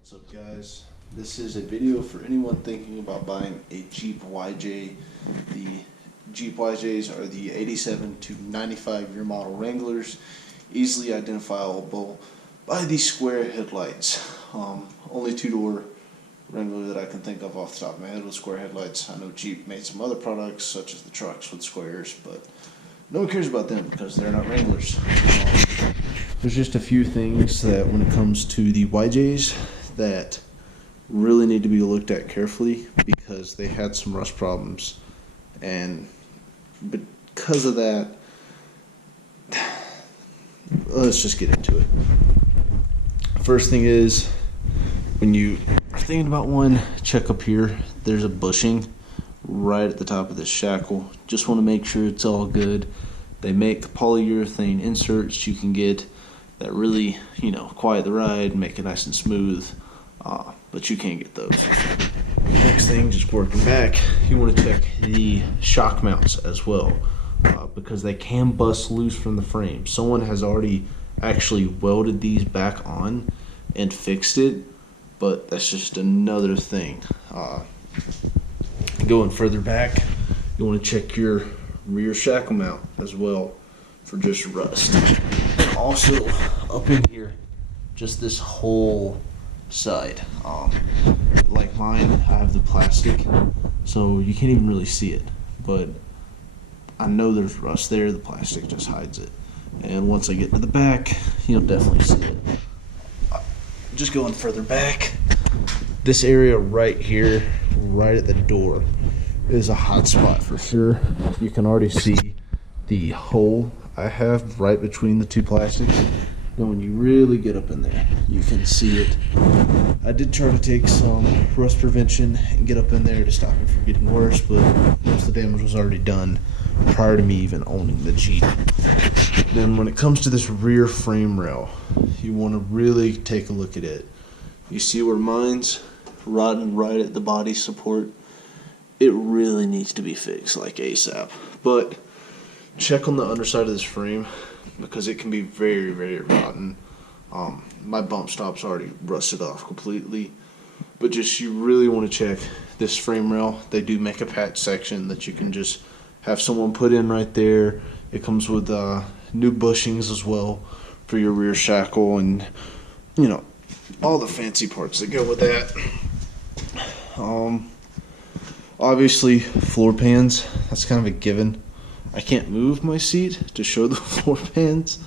What's up, guys? This is a video for anyone thinking about buying a Jeep YJ. The Jeep YJs are the 87 to 95 year model Wranglers, easily identifiable by the square headlights. Only two-door Wrangler that I can think of off the top of my head with square headlights. I know Jeep made some other products such as the trucks with squares, but no one cares about them because they're not Wranglers. There's just a few things that when it comes to the YJs that really need to be looked at carefully because they had some rust problems, and because of that, let's just get into it. First thing is, when you are thinking about one, check up here. There's a bushing right at the top of this shackle. Just want to make sure it's all good. They make polyurethane inserts you can get that really, quiet the ride, make it nice and smooth, but you can't get those. Next thing, just working back, you want to check the shock mounts as well, because they can bust loose from the frame. Someone has already actually welded these back on and fixed it, but that's just another thing. Going further back, you want to check your rear shackle mount as well for just rust. And also up in here, just this whole side, like mine, I have the plastic, so you can't even really see it, but I know there's rust there. The plastic just hides it, and once I get to the back, you'll definitely see it. Just going further back, this area right here, right at the door, is a hot spot for sure. You can already see the hole I have right between the two plastics. And when you really get up in there, you can see it. I did try to take some rust prevention and get up in there to stop it from getting worse, but most of the damage was already done prior to me even owning the Jeep. Then when it comes to this rear frame rail, you want to really take a look at it. You see where mine's rotten right at the body support? It really needs to be fixed, like ASAP. But check on the underside of this frame because it can be very, very rotten. My bump stop's already rusted off completely. But just, you really want to check this frame rail. They do make a patch section that you can just have someone put in right there. It comes with new bushings as well for your rear shackle and, all the fancy parts that go with that. Obviously, floor pans, that's kind of a given. I can't move my seat to show the floor pans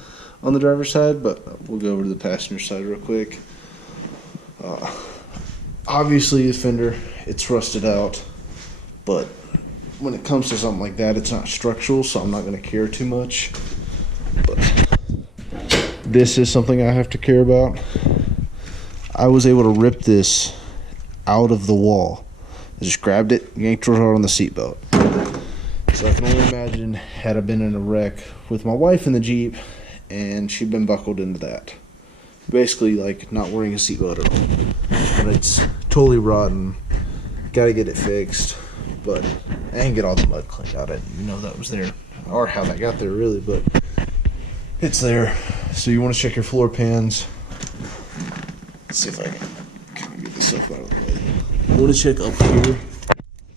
on the driver's side, but we'll go over to the passenger side real quick. Obviously, the fender, it's rusted out, but when it comes to something like that, it's not structural, so I'm not going to care too much. But this is something I have to care about. I was able to rip this out of the wall. I just grabbed it, yanked it out on the seatbelt. So I can only imagine had I been in a wreck with my wife in the Jeep and she'd been buckled into that. Basically like not wearing a seatbelt at all. But it's totally rotten. Gotta get it fixed. But I didn't get all the mud cleaned out. I didn't even know that was there. Or how that got there really, but it's there. So you want to check your floor pans. Let's see if I can get this stuff out of the way. You want to check up here,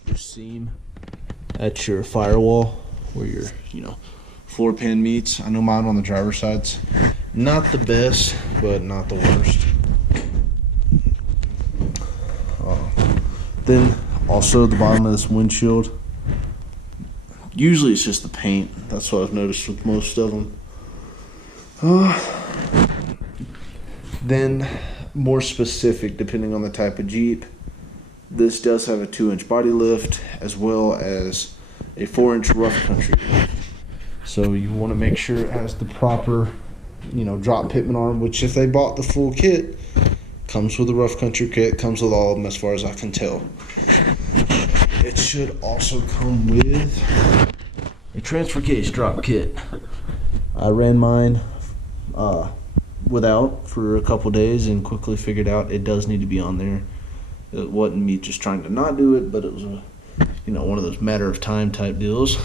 your seam at your firewall where your, floor pan meets. I know mine on the driver's side's not the best, but not the worst. Then also the bottom of this windshield. Usually it's just the paint. That's what I've noticed with most of them. Then more specific, depending on the type of Jeep, this does have a 2-inch body lift as well as a 4-inch rough country lift. So you want to make sure it has the proper, drop pitman arm, which if they bought the full kit, comes with a rough country kit, comes with all of them as far as I can tell. It should also come with a transfer case drop kit. I ran mine without for a couple days and quickly figured out it does need to be on there. It wasn't me just trying to not do it, but it was one of those matter of time type deals.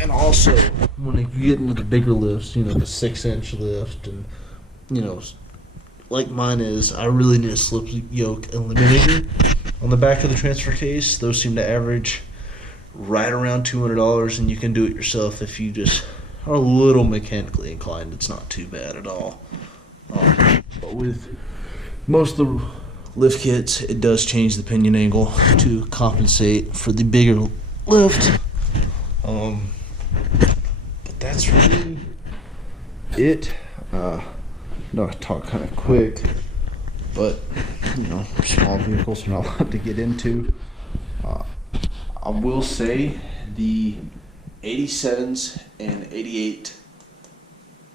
And also, when you get into the bigger lifts, the 6-inch lift and like mine is, I really need a slip yoke eliminator on the back of the transfer case. Those seem to average right around $200, and you can do it yourself if you just are a little mechanically inclined. It's not too bad at all. But with most of the lift kits, it does change the pinion angle to compensate for the bigger lift. But that's really it. No, I talk kind of quick, but small vehicles are not allowed to get into. I will say the 87s and 88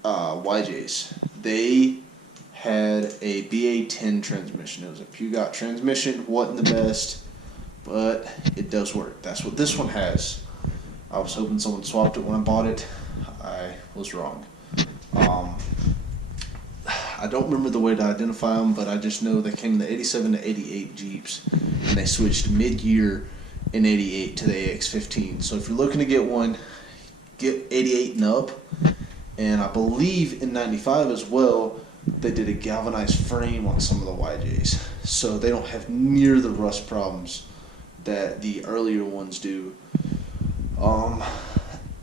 YJs, they had a BA10 transmission. It was a Peugeot transmission, wasn't the best, but it does work. That's what this one has. I was hoping someone swapped it when I bought it. I was wrong. I don't remember the way to identify them, but I just know they came in the 87 to 88 Jeeps, and they switched mid-year in 88 to the AX15. So if you're looking to get one, get 88 and up. And I believe in 95 as well, they did a galvanized frame on some of the YJs. So they don't have near the rust problems that the earlier ones do.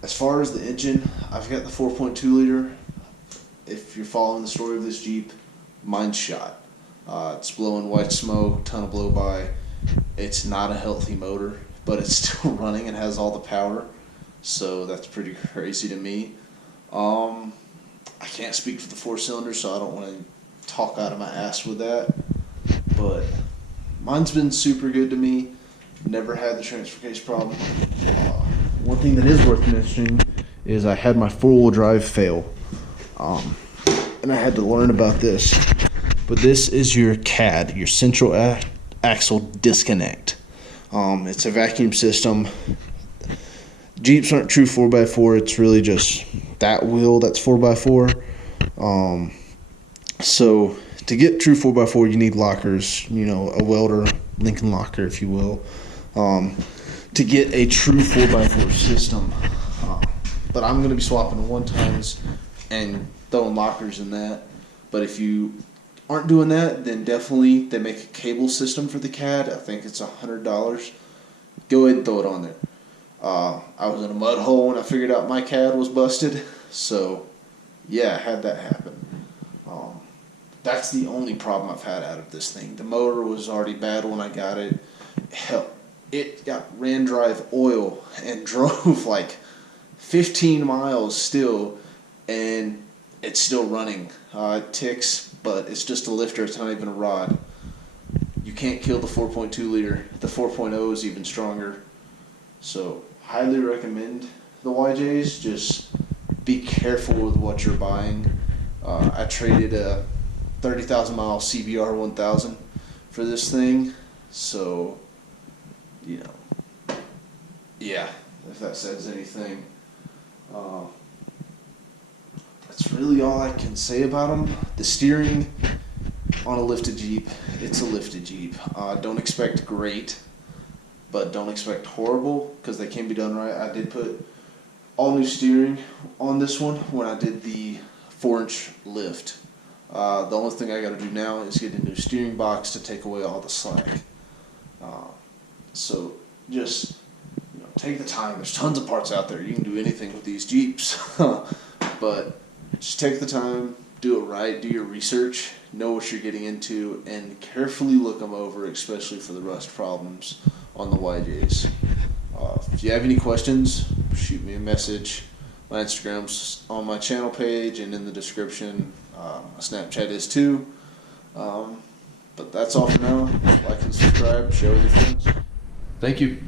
As far as the engine, I've got the 4.2 liter. If you're following the story of this Jeep, mine's shot. It's blowing white smoke, ton of blow by. It's not a healthy motor, but it's still running and has all the power. So that's pretty crazy to me. I can't speak for the 4-cylinder, so I don't want to talk out of my ass with that. But mine's been super good to me. Never had the transfer case problem. One thing that is worth mentioning is I had my 4-wheel drive fail. And I had to learn about this. But this is your CAD, your central axle disconnect. It's a vacuum system. Jeeps aren't true 4x4. It's really just that wheel that's 4x4. So to get true 4x4, you need lockers, a welder, Lincoln locker, if you will, to get a true 4x4 system. But I'm going to be swapping the 1-tons and throwing lockers in that. But if you aren't doing that, then definitely they make a cable system for the CAD. I think it's $100. Go ahead and throw it on there. I was in a mud hole when I figured out my CAD was busted. So, yeah, I had that happen. That's the only problem I've had out of this thing. The motor was already bad when I got it. Hell, it got ran drive oil and drove like 15 miles still, and it's still running. It ticks, but it's just a lifter. It's not even a rod. You can't kill the 4.2 liter. The 4.0 is even stronger. So, highly recommend the YJs. Just be careful with what you're buying. I traded a 30,000 mile CBR 1000 for this thing. So, yeah, if that says anything. That's really all I can say about them. The steering on a lifted Jeep, it's a lifted Jeep. Don't expect great, but don't expect horrible, because they can be done right. I did put all new steering on this one when I did the 4-inch lift. The only thing I got to do now is get a new steering box to take away all the slack. So just take the time. There's tons of parts out there. You can do anything with these Jeeps. But just take the time, do it right, do your research, know what you're getting into, and carefully look them over, especially for the rust problems on the YJs. If you have any questions, shoot me a message. My Instagram's on my channel page and in the description. My Snapchat is too. But that's all for now. Like and subscribe, share with your friends. Thank you.